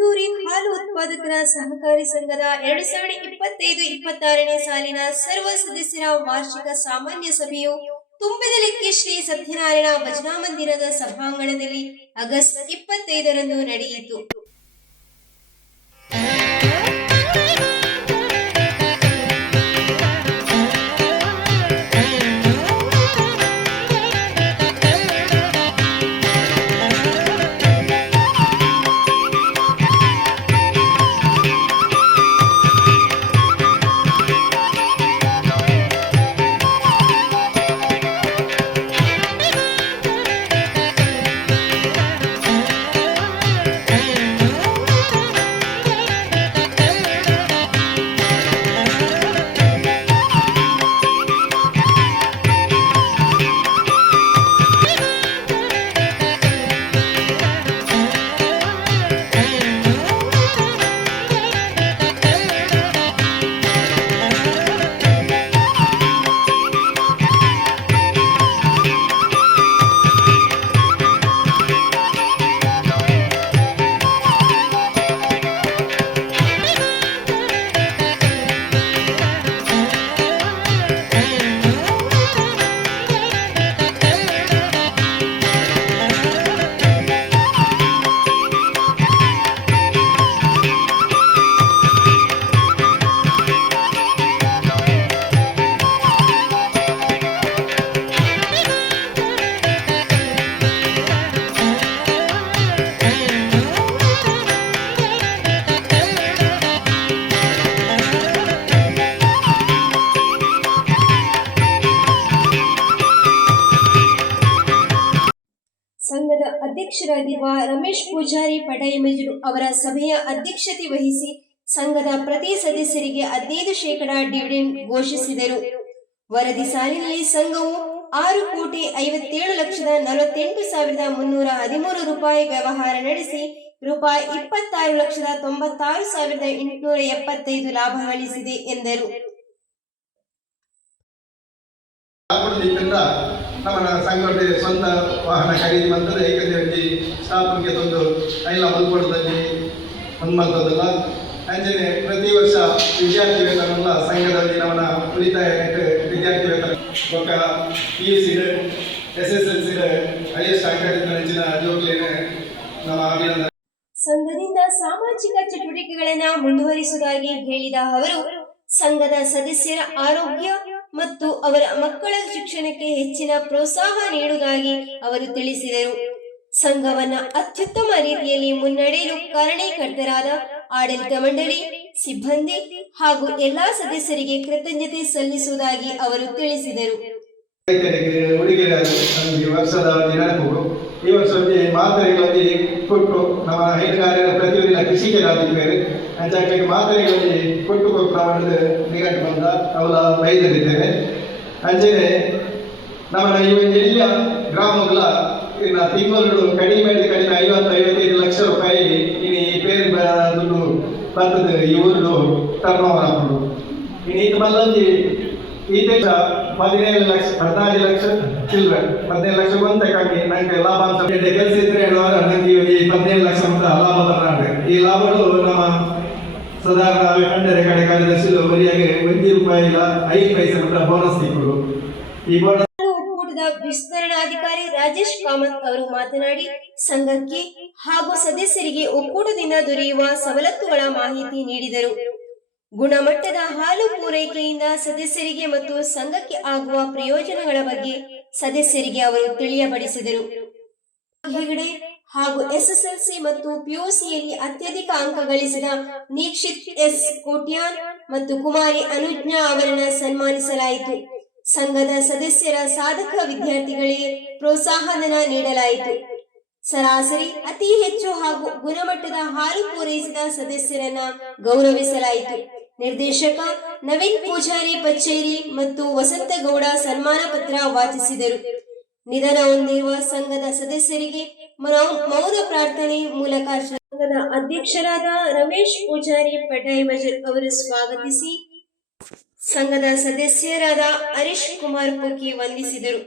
ಗುಂಟೂರಿ ಹಾಲು ಉತ್ಪಾದಕರ ಸಹಕಾರಿ ಸಂಘದ 2025-26ನೇ ಸಾಲಿನ ಸರ್ವ ಸದಸ್ಯರ ವಾರ್ಷಿಕ ಸಾಮಾನ್ಯ ಸಭೆಯು ತುಂಬಿದಲೆಕ್ಕೆ ಶ್ರೀ ಸತ್ಯನಾರಾಯಣ ಭಜನಾ ಮಂದಿರದ ಸಭಾಂಗಣದಲ್ಲಿ ಆಗಸ್ಟ್ 25ರಂದು ನಡೆಯಿತು. ಸಂಘದ ಅಧ್ಯಕ್ಷರಾಗಿರುವ ರಮೇಶ್ ಪೂಜಾರಿ ಪಡಯಮಜಲು ಅವರ ಸಭೆಯ ಅಧ್ಯಕ್ಷತೆ ವಹಿಸಿ ಸಂಘದ ಪ್ರತಿ ಸದಸ್ಯರಿಗೆ 15% ಡಿವಿಡೆಂಡ್ ಘೋಷಿಸಿದರು. ವರದಿ ಸಾಲಿನಲ್ಲಿ ಸಂಘವು 6,57,48,313 ರೂಪಾಯಿ ವ್ಯವಹಾರ ನಡೆಸಿ ರೂಪಾಯಿ 26,96,875 ಲಾಭ ಗಳಿಸಿದೆ ಎಂದರು. ನಮ್ಮ ಸಂಘಟನೆ ಸ್ವಂತ ವಾಹನ ಖರೀದಿ ಮಾಡ್ತದೆ. ಏಕೆಂದರೆ ಸ್ಟಾಫ್ಗೆ ತಂದು ಎಲ್ಲ ಮಲ್ಕೊಡದಲ್ಲಿ ಮಲ್ತದಲ್ಲ ಅಂಜನೆ ಪ್ರತಿ ವರ್ಷ ವಿದ್ಯಾರ್ಥಿ ವೇತನ ಸಂಘದಲ್ಲಿ ನಮ್ಮ ಉಳಿತಾಯ ವಿದ್ಯಾರ್ಥಿ ವೇತನ ಒಕ್ಕ PUC SSLC ಹೈಯೆಸ್ಟ್ ಅಂಕಡಿನ ಜೋಗ್ಲೇನೆ ನಮ್ಮ ಅಭಿನಂದನೆ. ಸಂಘದಿಂದ ಸಾಮಾಜಿಕ ಚಟುವಟಿಕೆಗಳನ್ನು ಮುಂದುವರಿಸುವುದಾಗಿ ಹೇಳಿದ ಅವರು ಸಂಘದ ಸದಸ್ಯರ ಆರೋಗ್ಯ ಮತ್ತು ಅವರ ಮಕ್ಕಳ ಶಿಕ್ಷಣಕ್ಕೆ ಹೆಚ್ಚಿನ ಪ್ರೋತ್ಸಾಹ ನೀಡುವುದಾಗಿ ಅವರು ತಿಳಿಸಿದರು. ಸಂಘವನ್ನ ಅತ್ಯುತ್ತಮ ರೀತಿಯಲ್ಲಿ ಮುನ್ನಡೆಯಲು ಕಾರಣೀಕರ್ತರಾದ ಆಡಳಿತ ಮಂಡಳಿ, ಸಿಬ್ಬಂದಿ ಹಾಗೂ ಎಲ್ಲಾ ಸದಸ್ಯರಿಗೆ ಕೃತಜ್ಞತೆ ಸಲ್ಲಿಸುವುದಾಗಿ ಅವರು ತಿಳಿಸಿದರು. ಈ ವರ್ಷ ಮಾತ್ರೆಗಳಲ್ಲಿ ಕೊಟ್ಟು ನಮ್ಮ ಹೈನುಗಾರರ ಪ್ರತಿಯೊಂದಿನ ಕೃಷಿಕರಾಗಿದ್ದಾರೆ ಅಂಚಾಕಲಿಗೆ ಮಾತ್ರೆಗಳಲ್ಲಿ ಕೊಟ್ಟು ಪ್ರಮಾಣದ ನಿಗಟ್ಟು ಬಂದ ಅವಳ ವೈದ್ಯರಿದ್ದೇವೆ. ಅಂಚನೆ ನಮ್ಮ ಎಲ್ಲ ಗ್ರಾಮಗಳ ತಿಂಗಳು ಕಡಿಮೆ 50-55 ಲಕ್ಷ ರೂಪಾಯಿ ಇನ್ನು ಈ ಪೇರು ದುಡ್ಡು ಬರ್ತದೆ. ಈ ಊರು ಟರ್ನ್ ಓವರ್ ಹಾಕೊಂಡು ಇನ್ನು ಇದು ಮಲ್ಲೊಂದು ಈ ದೇಶ 14 ಲಕ್ಷ ಚಿಲ್ಡ್ರನ್ 15 ಲಕ್ಷ ಬಂತಕ್ಕಾಗಿ ನನಗೆ ಲಾಭಾಂಶ ಕೆಲಸ ಇದ್ರೆ ನನಗೆ ಈ 15 ಲಕ್ಷ ಅಂತ ಲಾಭ ಬರ್ತದೆ. ಈ ಲಾಭಗಳು ನಮ್ಮ ಸಾಧಾರಣ ಕಂಡರೆ ಕಡೆ ಕಾರ್ಯದರ್ಶಿಗಳು ಬರಿಯಾಗಿ ₹1 ಇಲ್ಲ 5 ಪೈಸೆ ಮಾತ್ರ ಬೋನಸ್ ಸಿಕ್ಕರು. ಈ ಬೋನಸ್ ಒಕ್ಕೂಟದ ವಿಸ್ತರಣಾಧಿಕಾರಿ ರಾಜೇಶ್ ಕಾಮತ್ ಅವರು ಮಾತನಾಡಿ ಸಂಘಕ್ಕೆ ಹಾಗೂ ಸದಸ್ಯರಿಗೆ ಒಕ್ಕೂಟದಿಂದ ದೊರೆಯುವ ಸವಲತ್ತುಗಳ ಮಾಹಿತಿ ನೀಡಿದರು. ಗುಣಮಟ್ಟದ ಹಾಲು ಪೂರೈಕೆಯಿಂದ ಸದಸ್ಯರಿಗೆ ಮತ್ತು ಸಂಘಕ್ಕೆ ಆಗುವ ಪ್ರಯೋಜನಗಳ ಬಗ್ಗೆ ಸದಸ್ಯರಿಗೆ ಅವರು ತಿಳಿಯಪಡಿಸಿದರು. ಹೆಗಡೆ ಹಾಗೂ SSLC ಮತ್ತು PUCಯಲ್ಲಿ ಅತ್ಯಧಿಕ ಅಂಕ ಗಳಿಸಿದ ನೀಕ್ಷಿತ್ S ಕೋಟ್ಯಾನ್ ಮತ್ತು ಕುಮಾರಿ ಅನುಜ್ಞಾ ಅವರನ್ನು ಸನ್ಮಾನಿಸಲಾಯಿತು. ಸಂಘದ ಸದಸ್ಯರ ಸಾಧಕ ವಿದ್ಯಾರ್ಥಿಗಳಿಗೆ ಪ್ರೋತ್ಸಾಹಧನ ನೀಡಲಾಯಿತು. ಸರಾಸರಿ ಅತಿ ಹೆಚ್ಚು ಹಾಗೂ ಗುಣಮಟ್ಟದ ಹಾಲು ಪೂರೈಸಿದ ಸದಸ್ಯರನ್ನ ಗೌರವಿಸಲಾಯಿತು. ನಿರ್ದೇಶಕ ನವೀನ್ ಪೂಜಾರಿ ಪಚ್ಚೇರಿ ಮತ್ತು ವಸಂತಗೌಡ ಸನ್ಮಾನ ಪತ್ರ ವಾಚಿಸಿದರು. ನಿಧನ ಹೊಂದಿರುವ ಸಂಘದ ಸದಸ್ಯರಿಗೆ ಮೌನ ಪ್ರಾರ್ಥನೆ ಮೂಲಕ ಸಂಘದ ಅಧ್ಯಕ್ಷರಾದ ರಮೇಶ್ ಪೂಜಾರಿ ಪಡಯಮಜಲ್ ಅವರು ಸ್ವಾಗತಿಸಿ ಸಂಘದ ಸದಸ್ಯರಾದ ಹರೀಶ್ ಕುಮಾರ್ ಪುಕ್ಕಿ ವಂದಿಸಿದರು.